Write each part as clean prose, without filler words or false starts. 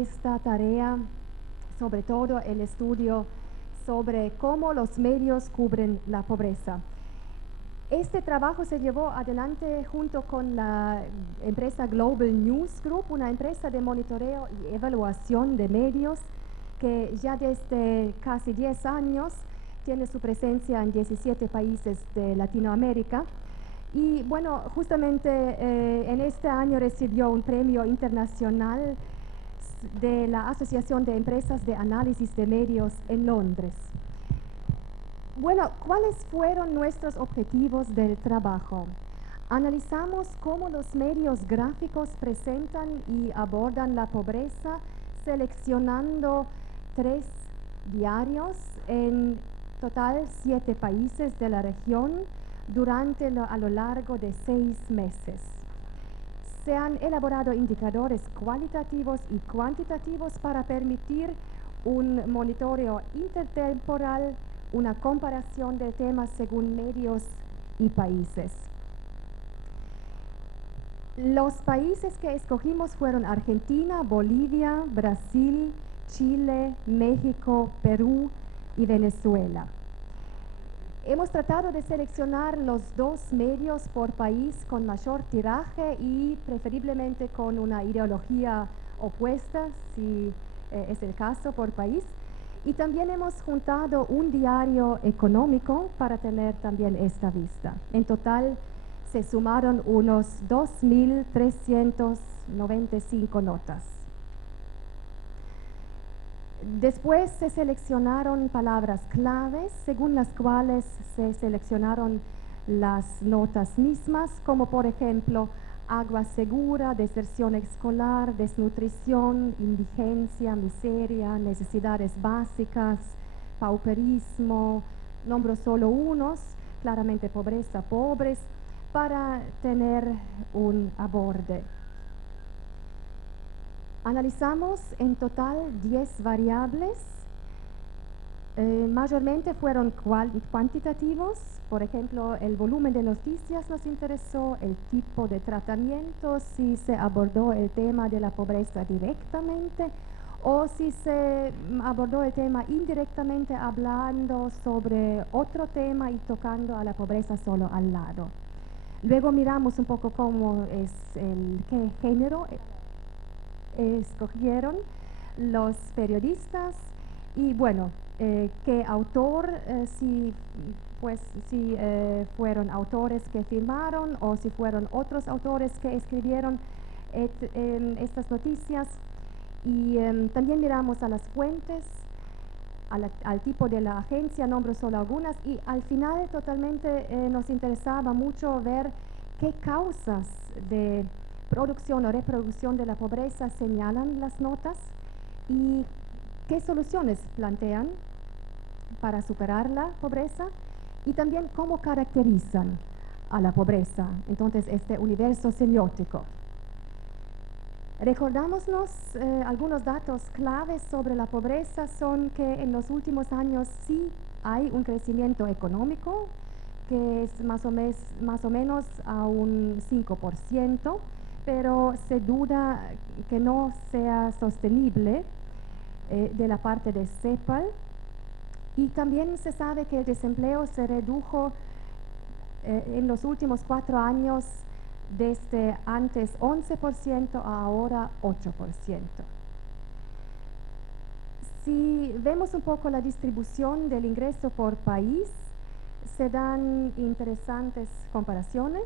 esta tarea, sobre todo el estudio sobre cómo los medios cubren la pobreza. Este trabajo se llevó adelante junto con la empresa Global News Group, una empresa de monitoreo y evaluación de medios que ya desde casi 10 años tiene su presencia en 17 países de Latinoamérica. Y bueno, justamente en este año recibió un premio internacional de la Asociación de Empresas de Análisis de Medios en Londres. Bueno, ¿cuáles fueron nuestros objetivos del trabajo? Analizamos cómo los medios gráficos presentan y abordan la pobreza, seleccionando 3 diarios en total 7 países de la región a lo largo de 6 meses. Se han elaborado indicadores cualitativos y cuantitativos para permitir un monitoreo intertemporal, una comparación de temas según medios y países. Los países que escogimos fueron Argentina, Bolivia, Brasil, Chile, México, Perú y Venezuela. Hemos tratado de seleccionar los 2 medios por país con mayor tiraje y preferiblemente con una ideología opuesta, si es el caso por país. Y también hemos juntado un diario económico para tener también esta vista. En total se sumaron unos 2.395 notas. Después se seleccionaron palabras claves según las cuales se seleccionaron las notas mismas, como por ejemplo agua segura, deserción escolar, desnutrición, indigencia, miseria, necesidades básicas, pauperismo, nombro solo unos, claramente pobreza, pobres, para tener un aborde. Analizamos en total 10 variables, mayormente fueron cuantitativos, por ejemplo, el volumen de noticias nos interesó, el tipo de tratamiento, si se abordó el tema de la pobreza directamente o si se abordó el tema indirectamente hablando sobre otro tema y tocando a la pobreza solo al lado. Luego miramos un poco cómo es qué género escogieron los periodistas y bueno, qué autor, si fueron autores que firmaron o si fueron otros autores que escribieron estas noticias. Y también miramos a las fuentes, al tipo de la agencia, nombro solo algunas, y al final totalmente nos interesaba mucho ver qué causas de producción o reproducción de la pobreza señalan las notas y qué soluciones plantean para superar la pobreza y también cómo caracterizan a la pobreza. Entonces, este universo semiótico. Recordámonos algunos datos claves sobre la pobreza son que en los últimos años sí hay un crecimiento económico que es más o menos a un 5%, pero se duda que no sea sostenible de la parte de CEPAL. Y también se sabe que el desempleo se redujo en los últimos 4 años desde antes 11% a ahora 8%. Si vemos un poco la distribución del ingreso por país, se dan interesantes comparaciones.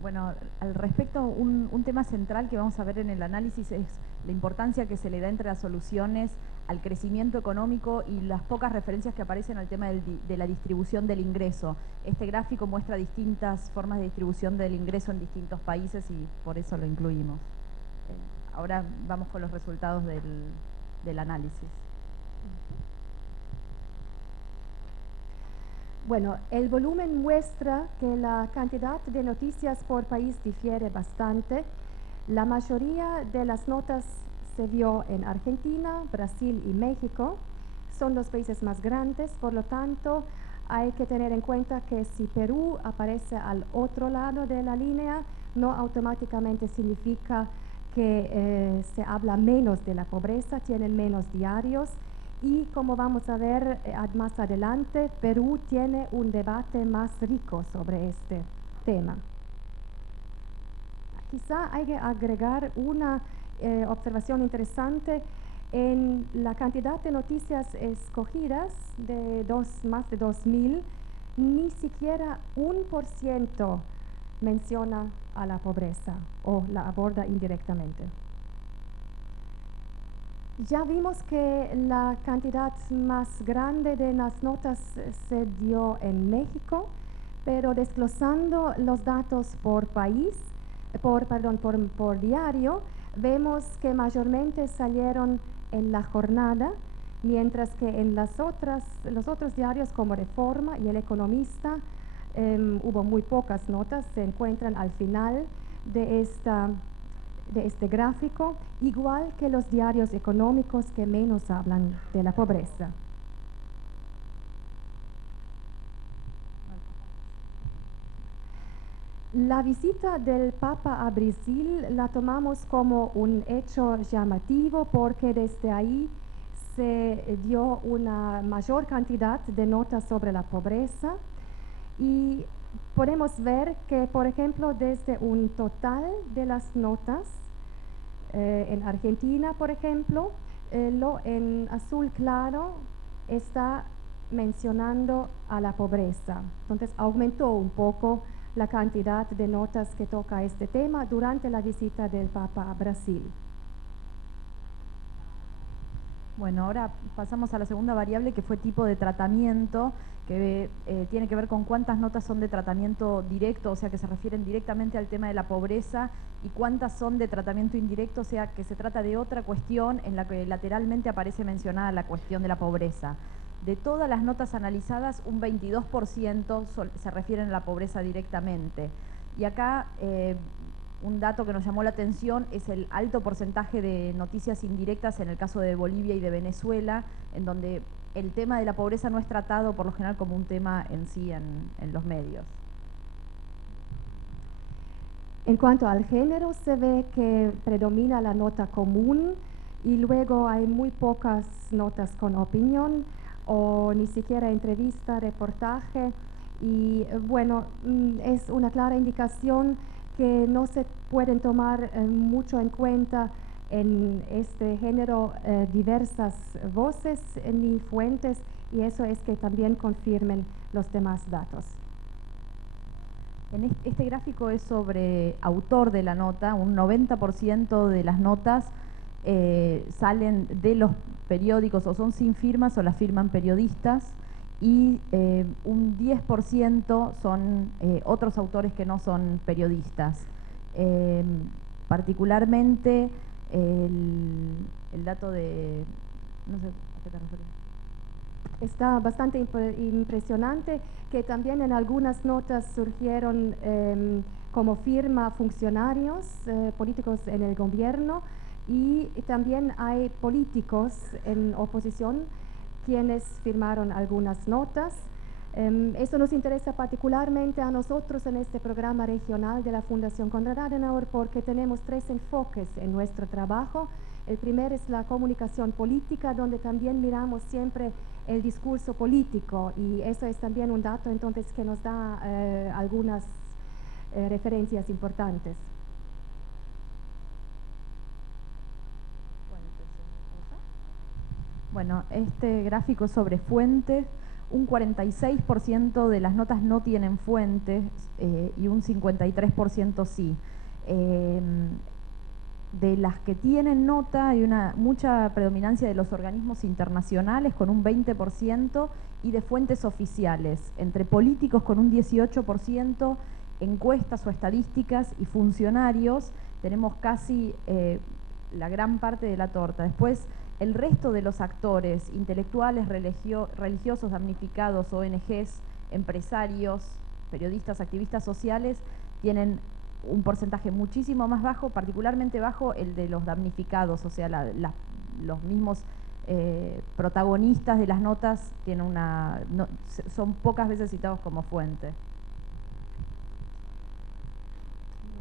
Bueno, al respecto, un tema central que vamos a ver en el análisis es la importancia que se le da entre las soluciones al crecimiento económico y las pocas referencias que aparecen al tema de la distribución del ingreso. Este gráfico muestra distintas formas de distribución del ingreso en distintos países y por eso lo incluimos. Ahora vamos con los resultados del análisis. Bueno, el volumen muestra que la cantidad de noticias por país difiere bastante. La mayoría de las notas se vio en Argentina, Brasil y México. Son los países más grandes, por lo tanto, hay que tener en cuenta que si Perú aparece al otro lado de la línea, no automáticamente significa que se habla menos de la pobreza, tienen menos diarios y como vamos a ver más adelante, Perú tiene un debate más rico sobre este tema. Quizá hay que agregar una observación interesante en la cantidad de noticias escogidas, de más de 2000, ni siquiera 1% menciona a la pobreza o la aborda indirectamente. Ya vimos que la cantidad más grande de las notas se dio en México, pero desglosando los datos por país, por diario, vemos que mayormente salieron en La Jornada, mientras que en los otros diarios como Reforma y El Economista hubo muy pocas notas, se encuentran al final de este gráfico, igual que los diarios económicos que menos hablan de la pobreza. La visita del Papa a Brasil la tomamos como un hecho llamativo porque desde ahí se dio una mayor cantidad de notas sobre la pobreza y podemos ver que, por ejemplo, desde un total de las notas, en Argentina, por ejemplo, en azul claro está mencionando a la pobreza. Entonces aumentó un poco la cantidad de notas que toca este tema durante la visita del Papa a Brasil. Bueno, ahora pasamos a la segunda variable, que fue tipo de tratamiento, que tiene que ver con cuántas notas son de tratamiento directo, o sea, que se refieren directamente al tema de la pobreza, y cuántas son de tratamiento indirecto, o sea, que se trata de otra cuestión en la que lateralmente aparece mencionada la cuestión de la pobreza. De todas las notas analizadas, un 22% se refieren a la pobreza directamente. Y acá un dato que nos llamó la atención es el alto porcentaje de noticias indirectas en el caso de Bolivia y de Venezuela, en donde el tema de la pobreza no es tratado por lo general como un tema en sí en los medios. En cuanto al género, se ve que predomina la nota común y luego hay muy pocas notas con opinión o ni siquiera entrevista, reportaje, y bueno, es una clara indicación que no se pueden tomar mucho en cuenta en este género diversas voces ni fuentes, y eso es que también confirmen los demás datos. En este gráfico es sobre autor de la nota. Un 90% de las notas salen de los periódicos o son sin firmas o las firman periodistas, y un 10% son otros autores que no son periodistas. Particularmente el dato de... no sé a qué te refieres. Está bastante impresionante que también en algunas notas surgieron como firma funcionarios políticos en el gobierno, y también hay políticos en oposición quienes firmaron algunas notas. Eso nos interesa particularmente a nosotros en este programa regional de la Fundación Konrad Adenauer, porque tenemos tres enfoques en nuestro trabajo. El primero es la comunicación política, donde también miramos siempre el discurso político, y eso es también un dato entonces que nos da algunas referencias importantes. Bueno, este gráfico es sobre fuentes. Un 46% de las notas no tienen fuentes y un 53% sí. De las que tienen nota hay mucha predominancia de los organismos internacionales con un 20% y de fuentes oficiales, entre políticos con un 18%, encuestas o estadísticas y funcionarios tenemos casi la gran parte de la torta. Después el resto de los actores, intelectuales, religiosos, damnificados, ONGs, empresarios, periodistas, activistas sociales, tienen un porcentaje muchísimo más bajo, particularmente bajo el de los damnificados, o sea, los mismos protagonistas de las notas tienen son pocas veces citados como fuente.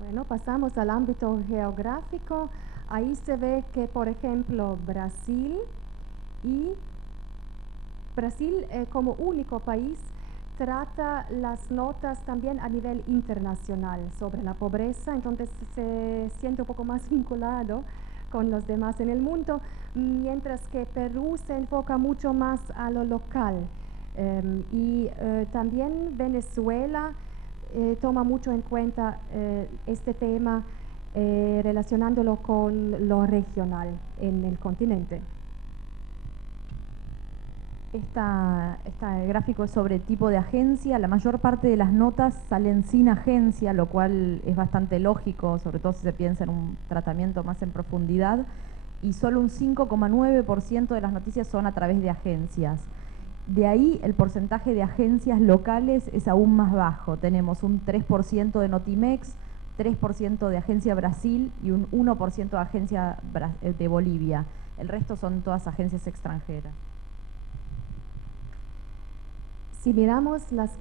Bueno, pasamos al ámbito geográfico. Ahí se ve que, por ejemplo, Brasil como único país trata las notas también a nivel internacional sobre la pobreza, entonces se siente un poco más vinculado con los demás en el mundo, mientras que Perú se enfoca mucho más a lo local. También Venezuela toma mucho en cuenta este tema relacionándolo con lo regional en el continente. Este gráfico es sobre tipo de agencia. La mayor parte de las notas salen sin agencia, lo cual es bastante lógico, sobre todo si se piensa en un tratamiento más en profundidad, y solo un 5,9% de las noticias son a través de agencias. De ahí el porcentaje de agencias locales es aún más bajo. Tenemos un 3% de Notimex, 3% de Agencia Brasil y un 1% de Agencia de Bolivia. El resto son todas agencias extranjeras. Si miramos las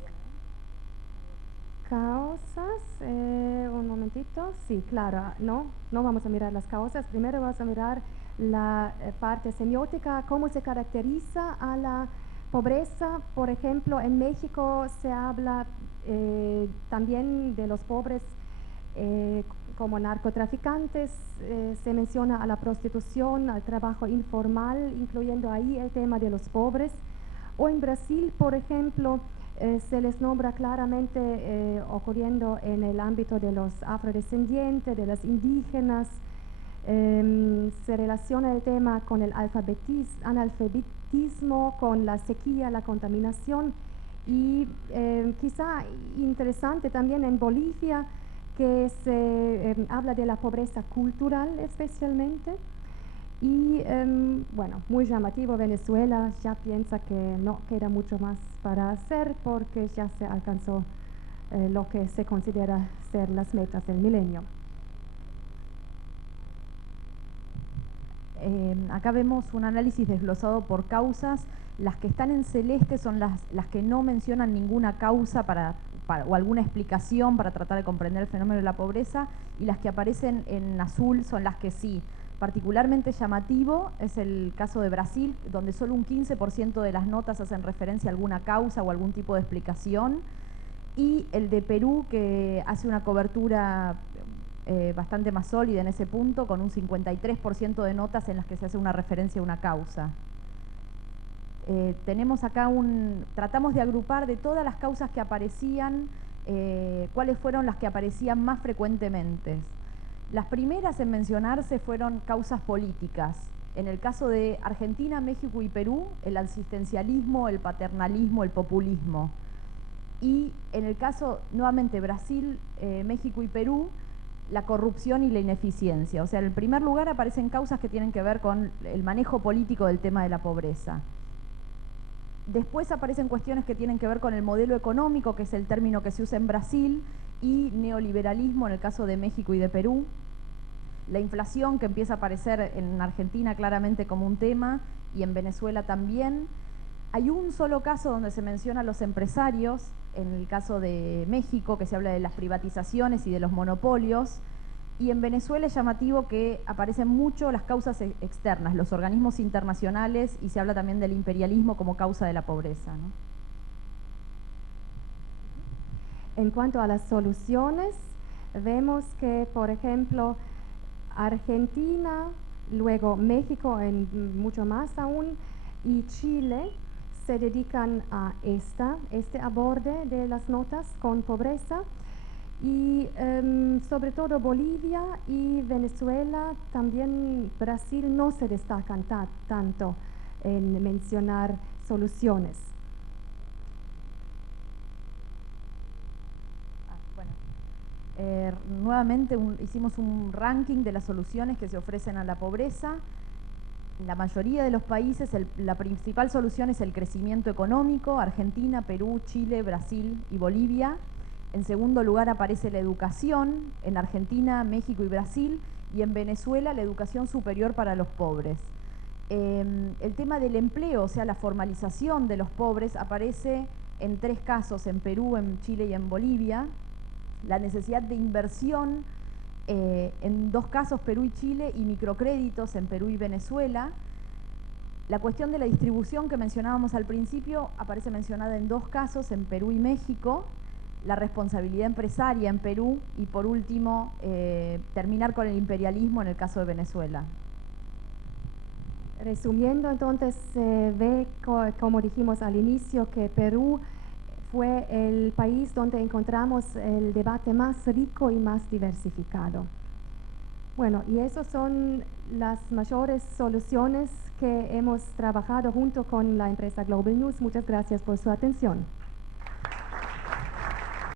causas, un momentito, sí, claro, no vamos a mirar las causas, primero vamos a mirar la parte semiótica, cómo se caracteriza a la pobreza. Por ejemplo, en México se habla también de los pobres como narcotraficantes, se menciona a la prostitución, al trabajo informal, incluyendo ahí el tema de los pobres. O en Brasil, por ejemplo, se les nombra claramente ocurriendo en el ámbito de los afrodescendientes, de las indígenas. Se relaciona el tema con el analfabetismo, con la sequía, la contaminación y quizá interesante también en Bolivia que se habla de la pobreza cultural especialmente. Y bueno, muy llamativo, Venezuela ya piensa que no queda mucho más para hacer porque ya se alcanzó lo que se considera ser las metas del milenio. Acá vemos un análisis desglosado por causas. Las que están en celeste son las que no mencionan ninguna causa o alguna explicación para tratar de comprender el fenómeno de la pobreza, y las que aparecen en azul son las que sí. Particularmente llamativo es el caso de Brasil, donde solo un 15% de las notas hacen referencia a alguna causa o algún tipo de explicación, y el de Perú, que hace una cobertura bastante más sólida en ese punto, con un 53% de notas en las que se hace una referencia a una causa. Tenemos acá tratamos de agrupar de todas las causas que aparecían, cuáles fueron las que aparecían más frecuentemente. Las primeras en mencionarse fueron causas políticas. En el caso de Argentina, México y Perú, el asistencialismo, el paternalismo, el populismo. Y en el caso, nuevamente, Brasil, México y Perú, la corrupción y la ineficiencia. O sea, en el primer lugar aparecen causas que tienen que ver con el manejo político del tema de la pobreza. Después aparecen cuestiones que tienen que ver con el modelo económico, que es el término que se usa en Brasil, y neoliberalismo en el caso de México y de Perú. La inflación, que empieza a aparecer en Argentina claramente como un tema, y en Venezuela también. Hay un solo caso donde se menciona a los empresarios, en el caso de México, que se habla de las privatizaciones y de los monopolios, y en Venezuela es llamativo que aparecen mucho las causas externas, los organismos internacionales, y se habla también del imperialismo como causa de la pobreza, ¿no? En cuanto a las soluciones, vemos que, por ejemplo, Argentina, luego México, mucho más aún, y Chile se dedican a este aborde de las notas con pobreza, y sobre todo Bolivia y Venezuela, también Brasil, no se destacan tanto en mencionar soluciones. Nuevamente hicimos un ranking de las soluciones que se ofrecen a la pobreza. En la mayoría de los países la principal solución es el crecimiento económico: Argentina, Perú, Chile, Brasil y Bolivia. En segundo lugar aparece la educación, en Argentina, México y Brasil, y en Venezuela la educación superior para los pobres. El tema del empleo, o sea, la formalización de los pobres, aparece en 3 casos: en Perú, en Chile y en Bolivia. La necesidad de inversión en dos casos, Perú y Chile, y microcréditos en Perú y Venezuela. La cuestión de la distribución que mencionábamos al principio aparece mencionada en dos casos, en Perú y México, la responsabilidad empresaria en Perú y, por último, terminar con el imperialismo en el caso de Venezuela. Resumiendo, entonces, ve, como dijimos al inicio, que Perú fue el país donde encontramos el debate más rico y más diversificado. Bueno, y esas son las mayores soluciones que hemos trabajado junto con la empresa Global News. Muchas gracias por su atención.